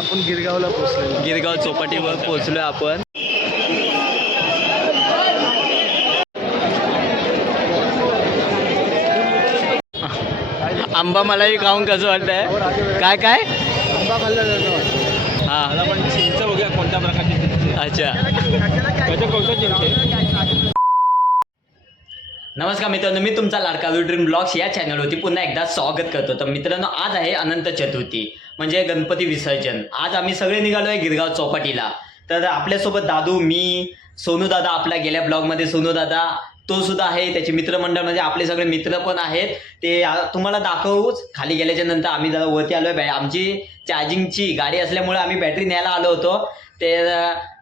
आपण गिरगावला पोहोचलेलो. गिरगाव चौपाटीवर पोहोचलोय आपण. आंबा मलाही खाऊन कसं वाटतंय? काय काय? आंबा खाल्ला हा. मला पण चिंच बघूया कोणत्या प्रकारची आहे. अच्छा. कोणतं चिंच आहे? नमस्कार मित्रांनो मी तुमचा लाडका ड्रीम ब्लॉग्स या चॅनलवरती पुन्हा एकदा स्वागत करतो. तर मित्रांनो आज आहे अनंत चतुर्थी म्हणजे गणपती विसर्जन. आज आम्ही सगळे निघालो आहे गिरगाव चौपाटीला. तर आपल्यासोबत दादू मी सोनू दादा आपल्या गेल्या ब्लॉगमध्ये. सोनू दादा तो सुद्धा आहे. त्याचे मित्रमंडळ म्हणजे आपले सगळे मित्र पण आहेत. ते तुम्हाला दाखवूच. खाली गेल्याच्यानंतर आम्ही जरा वरती आलो आहे आमची चार्जिंगची गाडी असल्यामुळे आम्ही बॅटरी न्यायला आलो होतो. ते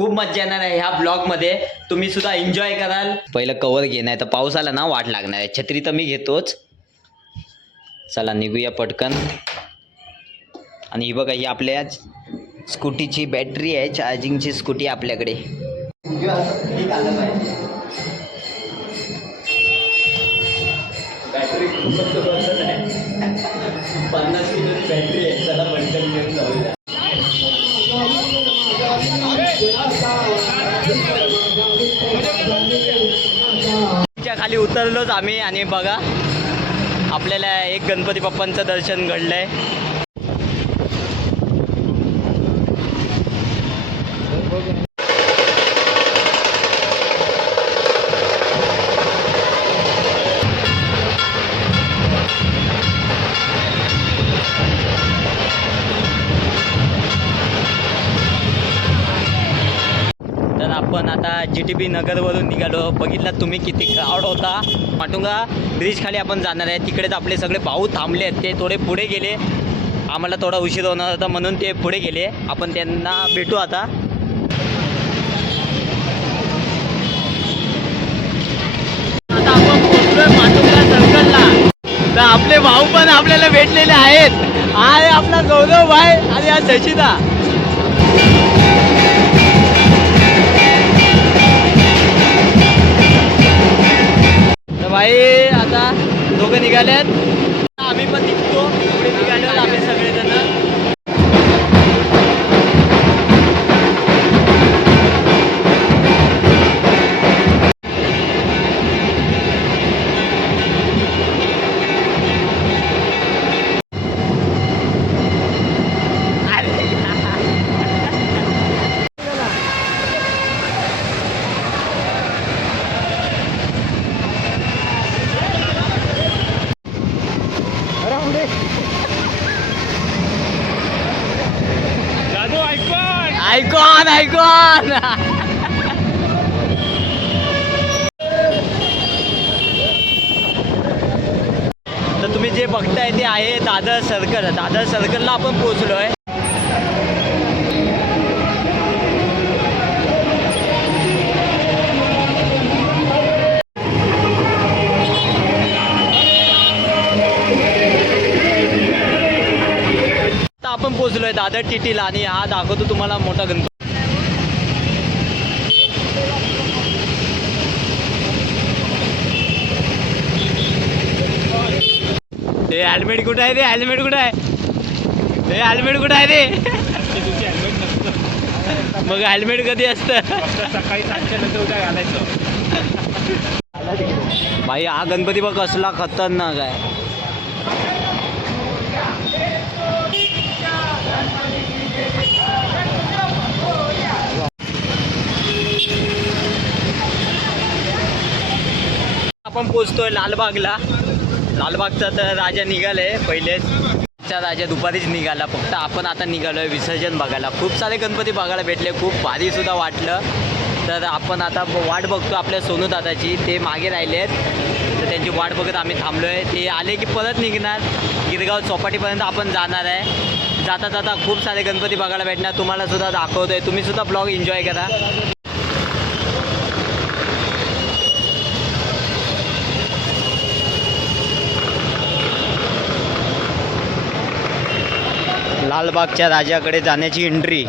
खूप मजा येणार आहे ह्या ब्लॉगमध्ये तुम्ही सुद्धा एन्जॉय कराल. पहिलं कवर घेणार तर पाऊस आला ना वाट लागणार आहे. छत्री तर मी घेतोच. चला निघूया पटकन. आणि ही बघा ही आपल्या स्कूटीची बॅटरी आहे. चार्जिंगची स्कूटी आपल्याकडे. बॅटरी आहे. पन्नास खाली उतरलोच आम्ही आणि बघा आपल्याला एक गणपती बाप्पांचं दर्शन घडलंय. आता जी टी पी नगरवरून निघालो. बघितला तुम्ही किती क्राऊड होता. माटुंगा ब्रिज खाली आपण जाणार आहे. तिकडेच आपले सगळे भाऊ थांबले आहेत. ते थोडे पुढे गेले. आम्हाला थोडा उशीर होणार होता म्हणून ते पुढे गेले. आपण त्यांना भेटू आता. आपण आपले भाऊ पण आपल्याला भेटलेले आहेत. आहे आपला गौरव भाई आणि हा शशिदा. भाई आता दोघं निघालेत आम्ही पण निघतो. पुढे निघालो आम्ही जे बघताय ते आहे दादर सर्कल. दादर सर्कलला आपण पोहोचलोय. आहे आपण पोहोचलोय दादर टिटीला आणि हा दाखवतो तुम्हाला मोठा गणपती ते हेल्मेट कुठं आहे ते हेल्मेट कुठं आहे? ते हेल्मेट कुठं आहे ते मग हेल्मेट कधी असतं? सकाळी घालायचं भाई हा गणपती बघ कसला खतरनाक आहे. आपण पोचतोय लालबागला. लालबागचा तर राजा निघाले पहिलेच चा राजा दुपारीच निघाला. फक्त आपण आता निघालोय विसर्जन बघायला. खूप सारे गणपती बघायला भेटले. खूप भारी सुद्धा वाटलं. तर आपण आता वाट बघतो आपल्या सोनू दादाची. ते मागे राहिले आहेत तर त्यांची वाट बघत आम्ही थांबलो आहे ते आले की परत निघणार. गिरगाव चौपाटीपर्यंत आपण जाणार आहे. जाता जाता खूप सारे गणपती बघायला भेटणार. तुम्हाला सुद्धा दाखवतोय. तुम्ही सुद्धा ब्लॉग एन्जॉय करा. लालबागच्या राजाकडे जाण्याची एंट्री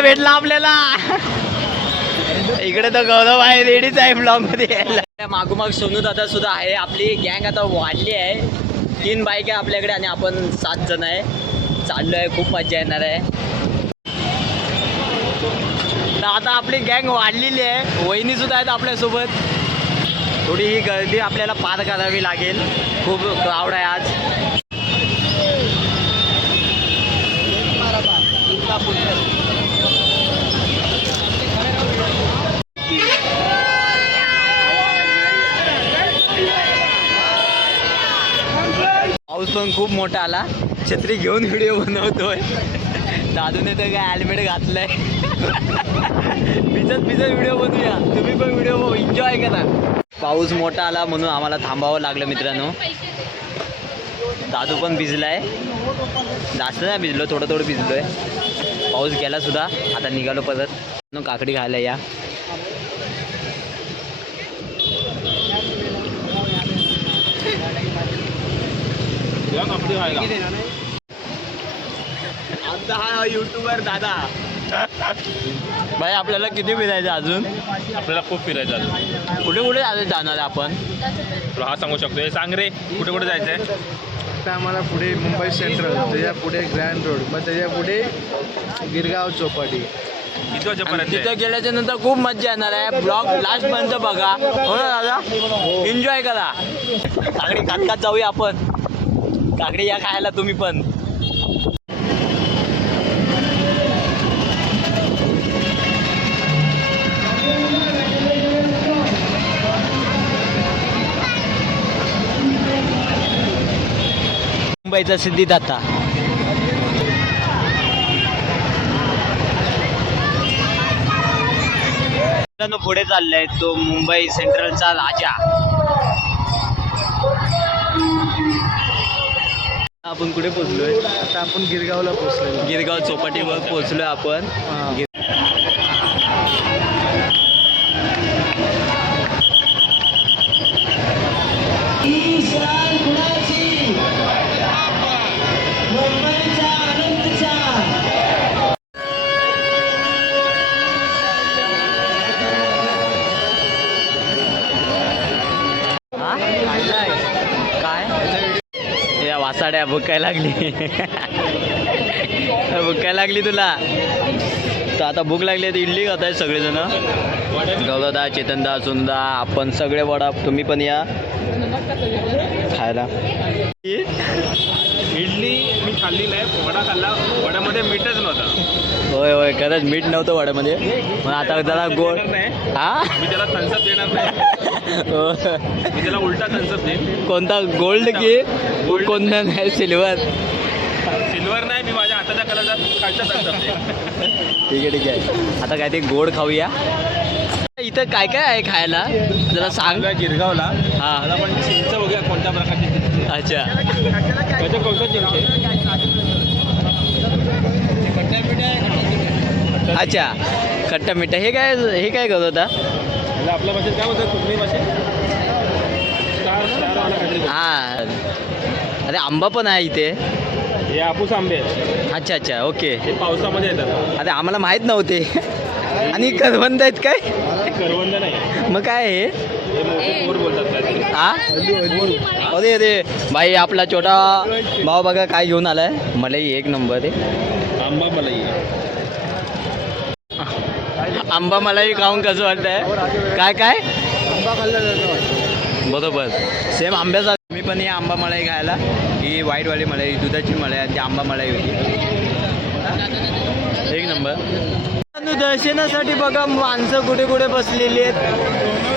भेटला आपल्याला. इकडे तर गौरव आहे रेडीच आहे ब्लॉगमध्ये. यायला. मागोमाग सोनू दादा सुद्धा आहे. आपली गँग आता वाढली आहे. तीन बाईक आहे आपल्याकडे आणि आपण सात जण आहे. चाललो आहे खूप मजा येणार आहे. तर आता आपली गँग वाढलेली आहे. वहिनी सुद्धा आहेत आपल्यासोबत. थोडी ही गर्दी आपल्याला पार करावी लागेल. खूप क्राऊड आहे आज. पाऊस पण खूप मोठा आला. छत्री घेऊन व्हिडिओ बनवतोय. दादूने तर काय हेल्मेट घातलंय. भिजत भिजत व्हिडिओ बनवूया. तुम्ही पण व्हिडिओ एन्जॉय करा. पाऊस मोठा आला म्हणून आम्हाला थांबावं लागलं मित्रांनो. दादू पण भिजलाय. जास्त नाही भिजलो थोडं थोडं भिजलोय. पाऊस गेला सुद्धा. आता निघालो परत. काकडी खायला या. आमचा हा युट्यूबर दादा. भाई आपल्याला किती फिरायचं अजून? आपल्याला खूप फिरायचं अजून. कुठे कुठे जायचं जाणार आहे आपण? तुला हा सांगू शकतो. हे सांग रे कुठे कुठे जायचंय आता आम्हाला पुढे मुंबई सेंट्रल त्याच्या पुढे ग्रँड रोड मग त्याच्या पुढे गिरगाव चौपाटी. किती आणि वाजेपर्यंत तिथे? गेल्याच्यानंतर खूप मजा येणार आहे. ब्लॉग लास्ट पर्यंत बघा. हो ना दादा? एन्जॉय करा. काकडी खात खात जाऊया आपण. काकडी या खायला तुम्ही पण. मुंबईचा सिद्धिदाता. पुढे चाललाय तो मुंबई सेंट्रलचा राजा. आपण कुठे पोहोचलोय? आता आपण गिरगावला पोहोचलेलो. गिरगाव चौपाटीवर पोहोचलोय आपण. साड्या या लागली. भुकायला लागली तुला. तर आता भूक लागली तर इडली खात आहे सगळेजण. गौरवदा चेतनदा सुंदा आपण सगळे वडा तुम्ही पण या. खायला. इडली मी खाल्ली नाही वडा खाल्ला. वड्यामध्ये मीठच होय होय. खरंच मीठ नव्हतं वड्यामध्ये मग आता जरा गोड. हा? मी त्याला थन्सअप देणार नाही. होय. मी त्याला उलटा थन्सअप देईन. कोणता? गोल्ड की? कोणता नाही. सिल्वर. सिल्वर नाही मी माझ्या हाताच्या कलरचा खालचा थन्सअप देईन. ठीक आहे ठीक आहे. आता काय ते गोड खाऊया. इथं काय काय आहे खायला? जरा सांग. सांगा गिरगावला. हा. पण चिंच बघूया कोणत्या प्रकारची. अच्छा. चिंच आहे? अच्छा खट्टा मिठा. हे काय हे काय करत होता? आपल्या भाषेत काय बोलतात कोकणी भाषेत. हा. अरे आंबा पण आहे इथे. हे हापूस आंबे. अच्छा अच्छा ओके. हे पावसामध्ये येतात. अरे आम्हाला माहीत नव्हते. आणि करवंद आहेत काय? करवंद नाही. मग काय हे? हा अरे अरे भाई आपला छोटा भाऊ बघा काय घेऊन आलाय? मलाही एक नंबर आहे. आंबा मलाई. आंबा मलाही खाऊन कसं वाटतंय? काय काय? आंबा खाल्ला बरोबर. सेम आंब्याचा मी पण ही आंबा मलाई खायला. ही व्हाईटवाली मलाई दुधाची मलाई आणि ती आंबा मलाई होती. एक नंबर. दर्शनासाठी बघा माणसं कुठे कुठे बसलेली आहेत.